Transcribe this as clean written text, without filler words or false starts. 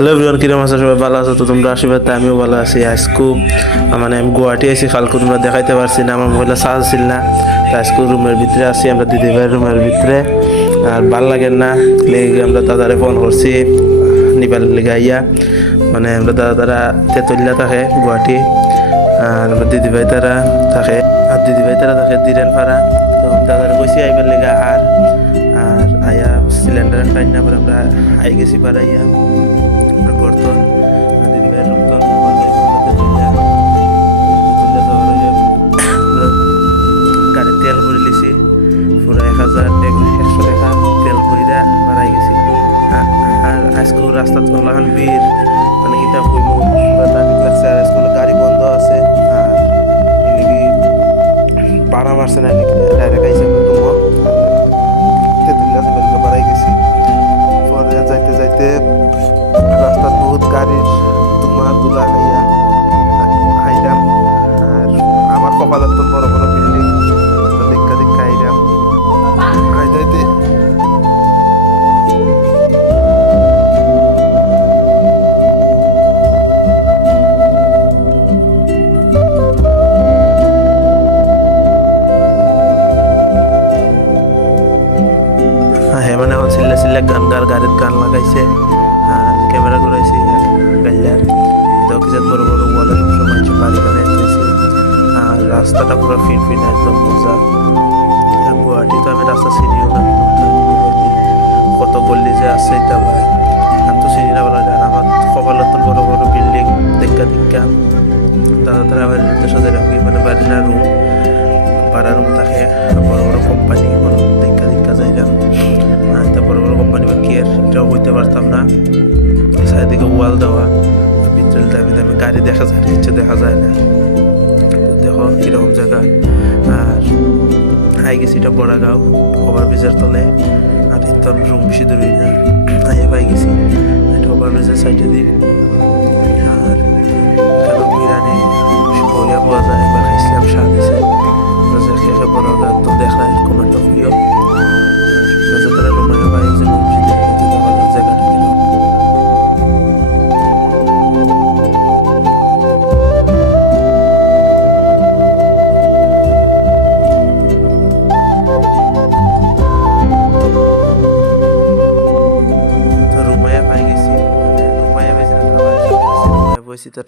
Hello everyone, কিরম আছো? সবাই ভালো আছো তো? তোমরা আশীর্বাদ, আমিও ভালো আছি। আজকে মানে আমি গুয়াহাটি আছি, কালকে তোমরা দেখাইতে পারছি না, আমার মোবাইলে চার্জ ছিল না। তো আজকে রুমের ভিতরে আছি, আমরা দিদি ভাইয়ের রুমের ভিতরে। আর ভাল লাগেন না, লেগে আমরা দাদারে ফোন করছি নিবার লেগে আইয়া। মানে আমরা দাদা তেতুল্লা থাকে গুয়াহাটি, আর আমরা দিদি ভাই তারা থাকে, আর দিদি ভাই তারা থাকে দিরেন পাড়া। তো দাদারে কইছি আইবার লেগে, আর আর আয়া সিলিন্ডার খাই না পরে আমরা আই গেছি পাড়াইয়া করতো দিদি ভাইয়ের রুম। তো গাড়ির তেল ভরে লিছি পুরো 1,100 টাকা তেল ভরিয়া বাড়াই গেছি। আর আজকে রাস্তা চলাহান ভিড়, মানে কিতা কইমু, ট্রাফিক লাগছে। আর স্কুলে গাড়ি বন্ধ আছে, আর এদিকে পাড়া মারছে না, ডাইরেক্ট আইসে তুমো তেতুলিয়া থেকে বাড়াই গেছি। পরে যাইতে যাইতে রাস্তার বহুত গাড়ির তুমা দুলা খাইয়া খাইলাম। আর আমার কপালের তো বড় বড় বিল্ডিং, তো দেখা দেখা খাইলাম যাইতে। হ্যাঁ মানে এখন চিল্লা চিল্লা গাড়ির গান লাগাইছে, আর ক্যামেরা ঘুরাইছে গাইলার কিছু বড় বড় ওয়ালের উপরে মানুষ বাড়ি বানাইতেছে। আর রাস্তাটা পুরো ফিন একদম মজা। গুয়াহাটি তো আমি রাস্তা চিনিও না, কত গল্লি যে আছে এটা ভাই আমি তো চিনি না বলা যায়। আমার কপালের তো বড় বড় বিল্ডিং দেখা দেখা দাদা তারা বাড়িতে সাথে রাখি, মানে বাড়ির রুম ভাড়া রুম থাকে, বড় বড় কোম্পানি দেখা দেখা যাইলাম। এটা বড় বড় কোম্পানি বা কেয়ার এটাও বইতে পারতাম না। চারিদিকে ওয়াল দেওয়া, ভিতরে দামি দামি গাড়ি দেখা যায়, ইচ্ছে দেখা যায় না। দেখো কিরকম জায়গা। আর হাই গেছি এটা বড়াগাঁও ওভারব্রিজের তলে। আর ইন্তন রুম বেশি দূরই না, আইয়া পাই গেছি এটা ওভারব্রিজের সাইডে দিয়ে। আর কারো বিরিয়ানি বড়িয়া পাওয়া যায়, একবার খাইছিলাম, স্বাদ হয়েছে। খেয়ে বড়াগাঁও তো দেখায় কমেন্ট করিও। তারা রুমাইয়া পাই যে মসজিদের জায়গাটা গেল। তো রুমাইয়া পাই গেছি, রুমাইয়া পাইছি না, বসি তো